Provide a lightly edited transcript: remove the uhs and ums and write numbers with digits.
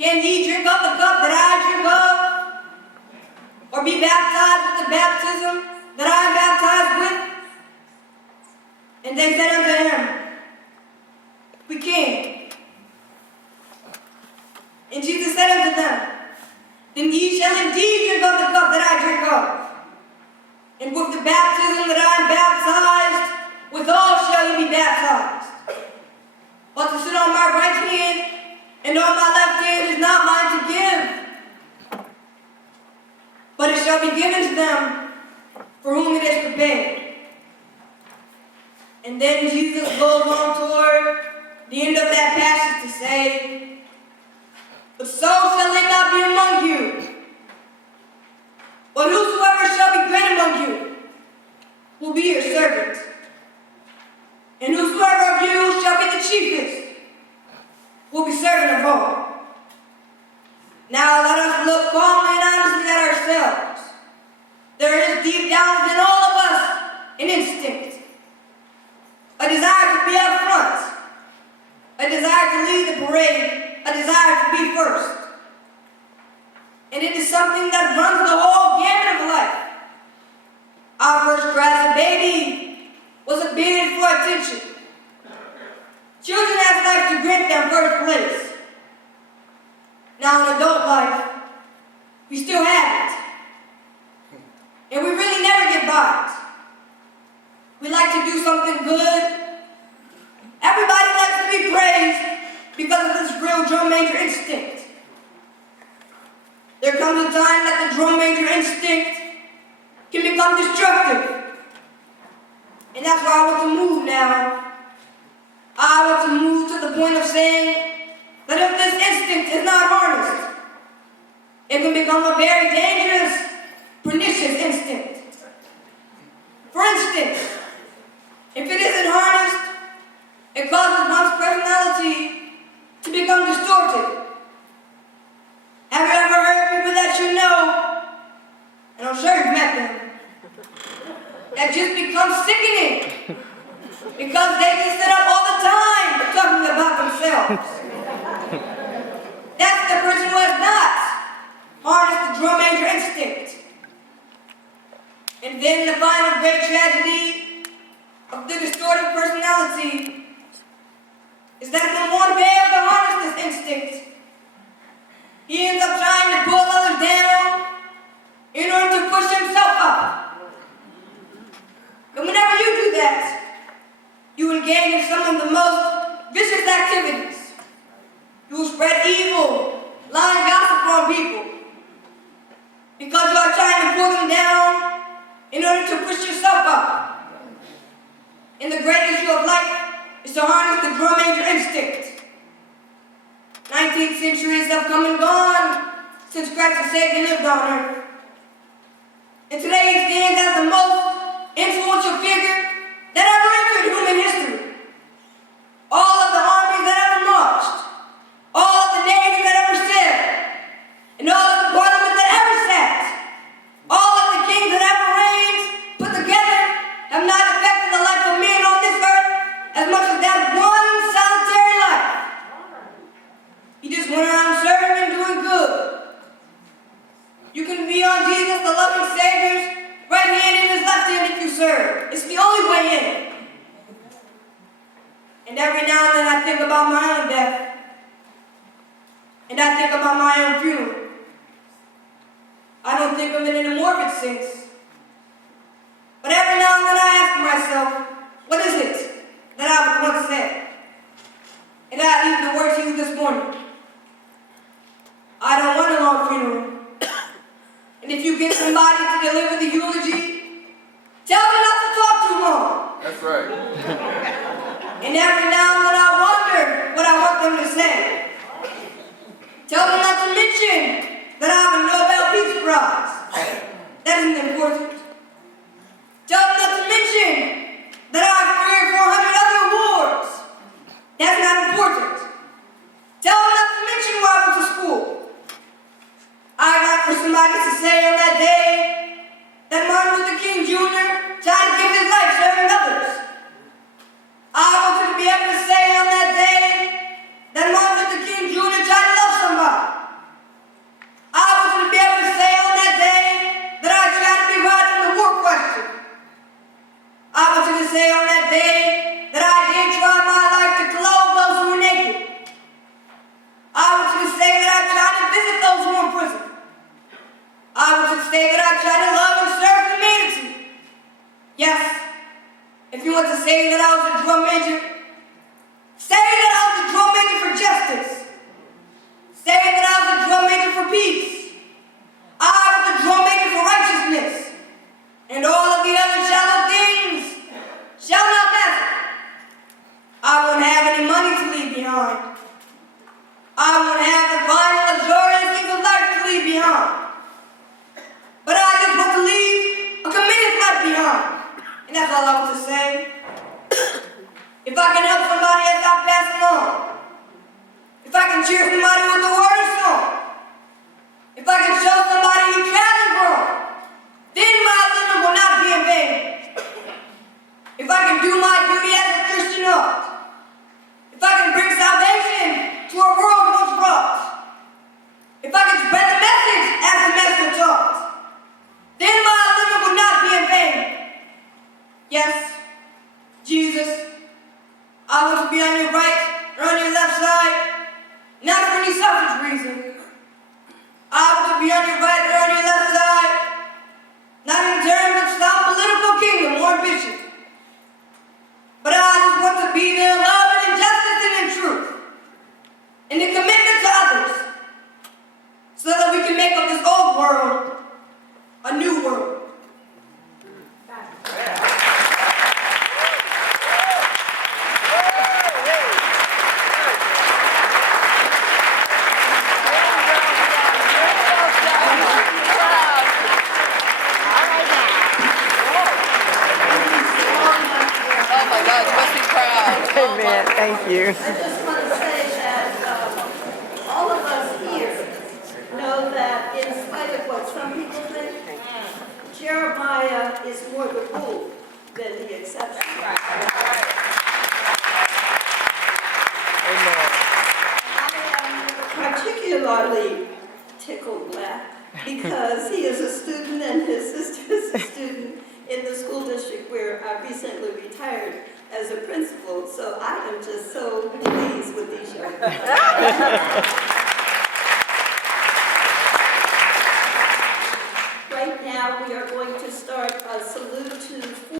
Can ye drink of the cup that I drink of, or be baptized with the baptism that I am baptized with? And they said unto him, We can. And Jesus said unto them, Then ye shall indeed drink of the cup that I drink of, and with the baptism that I am baptized, withal shall ye be baptized. But to sit on my right hand and on my left hand is not mine to give, but it shall be given to them for whom it is prepared. And then Jesus goes on toward the end of that passage to say, But so shall it not be among you. But whosoever shall be great among you will be your servant. And whosoever of you shall be the chiefest will be servant of all. Now let us look calmly and honestly at ourselves. There is deep down within all of us an instinct, a desire to be up front, a desire to lead the parade, a desire to be first. And it is something that runs the whole gamut of life. Our first cry as a baby was a bid for attention. Children ask life to grant them first place. Now in adult life, we still have it. And we really never get by it. We like to do something good. Everybody likes to be praised because of this real drum major instinct. There comes a time that the drum major instinct can become destructive. And that's why I want to move now. I want to move to the point of saying that if this instinct is not harnessed, it can become a very dangerous, pernicious instinct. For instance, if it isn't harnessed, it causes one's personality to become distorted. Have you ever heard people that you know, and I'm sure you've met them, that just become sickening because they just sit up all the time talking about themselves? That's the person who has not harnessed the drum major instinct. And then the final great tragedy of the distorted personality is that when one fails to harness this instinct, he ends up trying to pull others down in order to push himself up. And whenever you do that, you engage in some of the most vicious activities. You will spread evil, lying gossip on people, because you are trying to pull them down in order to push yourself up. And the great issue of life is to harness the drum major instinct. 19th centuries have come and gone since Christ the Savior lived on earth. And today he stands as the most influential figure that ever entered human history. All of the armies that ever marched, all of the navies that ever sailed, and all of the parliaments that ever sat, all of the kings that ever reigned put together have not affected the life of man on this earth as much as that one solitary life. He just went around serving and doing good. You can be on Jesus, the loving Savior's right hand and his left hand if you serve. It's the only way in. And every now and then I think about my own death. And I think about my own funeral. I don't think of it in a morbid sense. But every now and then I ask myself, what is it that I would once said? And I leave the word to you this morning. I don't want a long funeral. And if you get somebody to deliver the eulogy, tell them not to talk too long. That's right. And every now and then I wonder what I want them to say. Tell them not to mention that I have a Nobel Peace Prize. That isn't important. Tell them not to mention that I have 300 or 400 other awards. That's not important. Tell them not to mention where I went to school. I'd like for somebody to say on that day that Martin Luther King Jr. tried to give his life serving others. I want you to be able to say on that day that Martin Luther King Jr. tried to love somebody. to say that I was a drum major, saying that I was a drum major for justice, saying that I was a drum major for peace. I was a drum major for righteousness, and all of the other shallow things shall not matter. I won't have any money to leave behind. I won't have the final luxuriances of life to leave behind. But I just want to leave a committed life behind. And that's all I want to say. If I can help somebody as I pass along, if I can cheer somebody with a word or song, if I can show somebody who traveled wrong, then my living will not be in vain. If I can do my duty as a Christian ought, if I can bring salvation to a world once wrought, if I can spread the message as the master taught, then my living will not be in vain. Yes, Jesus, I want to be on your right or on your left side, not for any selfish reason. I want to be on your right or on your left side, not in terms of some political kingdom or ambition, but I just want to be there in love and in justice and in truth, and in commitment to others, so that we can make of this old world a new world. Amen. Thank you. I just want to say that all of us here know that in spite of what some people think, Jeremiah is more the rule than the exception. Amen. I am particularly tickled black because he is a student and his sister is a student in the school district where I recently retired as a principal, so I am just so pleased with these young people.